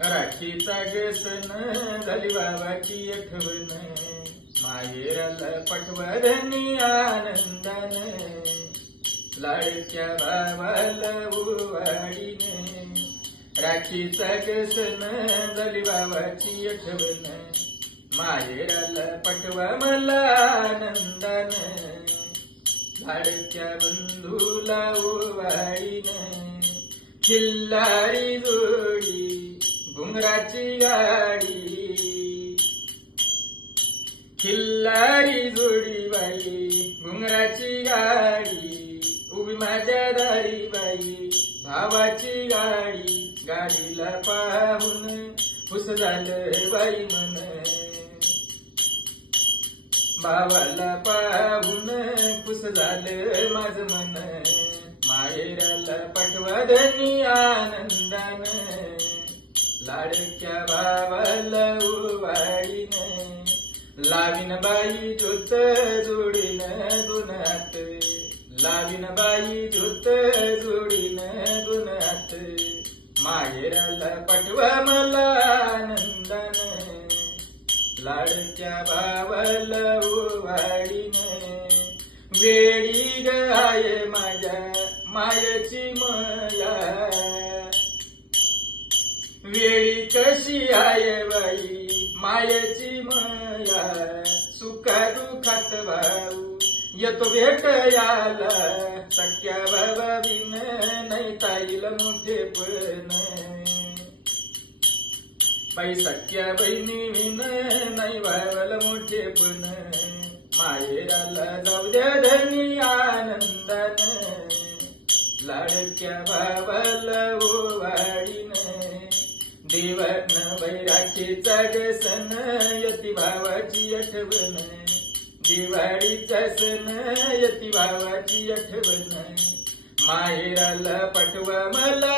राखीचा गेसन झाली बाबाची आठवण. माहेराला पटवधनी आनंदान लाडक्या बाबाला उवाडीने राखीचा गेसन झाली बाबाची आठवण. माहेराला पटवा मला आनंदान लाडक्या बंधूला उवाडीने खिल्लारी जोडी घुंगराची गाडी. खिल्लारी जोडी बाई घुंगराची गाडी. उभी माझ्या दारी बाई भावाची गाडी. गाडीला पाहून हुस झालं बाई मन भावाला पाहून खुस झालं माझ मन माहेराला पटवा धनी आनंदान. लाडक्या भावाला उवाळीन लावीन बाई ज्योत जोडीन गुणात. लावीन बाई ज्योत जोडीन गुणात. माहेराला पटवा मला आनंदान लाडक्या भावाला उवाडीने वेळी गाय माझ्या मायची मया. वेळी कशी आहे बाई? मायाची मया सुखा दुखात भाऊ. येतो भेट याला सख्या बाबा बिन नाही ताईला मोठे पण बाई सख्या बहिणी विन नाही भावाला मोठे पण माहेराला जाऊ द्या धनी आनंदान. लाडक्या बाबाला ओवाळीन बैराखीचा गसन यती भावाची आठवण. दिवाळीचा सण यती भावाची आठवण. माहेराला पटवा मला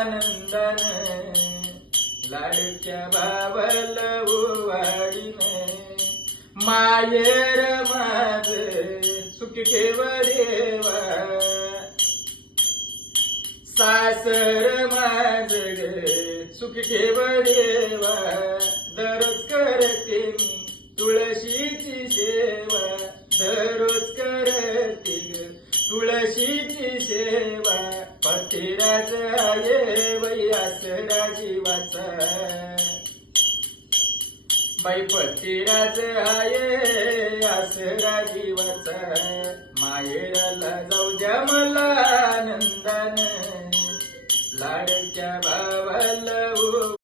आनंदान लाडक्या बाबाला ओवाळीने. मायेर माझ सुखी ठेव देवा. सासर मा सुख ठेव देवा दररोज करते मी तुळशीची सेवा दररोज करते ग तुळशीची सेवा. पतिराज आहे बाई आसरा जीवाचा बाई पतिराज आहे आसरा जीवाचा मायेला जाऊ द्या मला आनंद. लाडक्या भावाला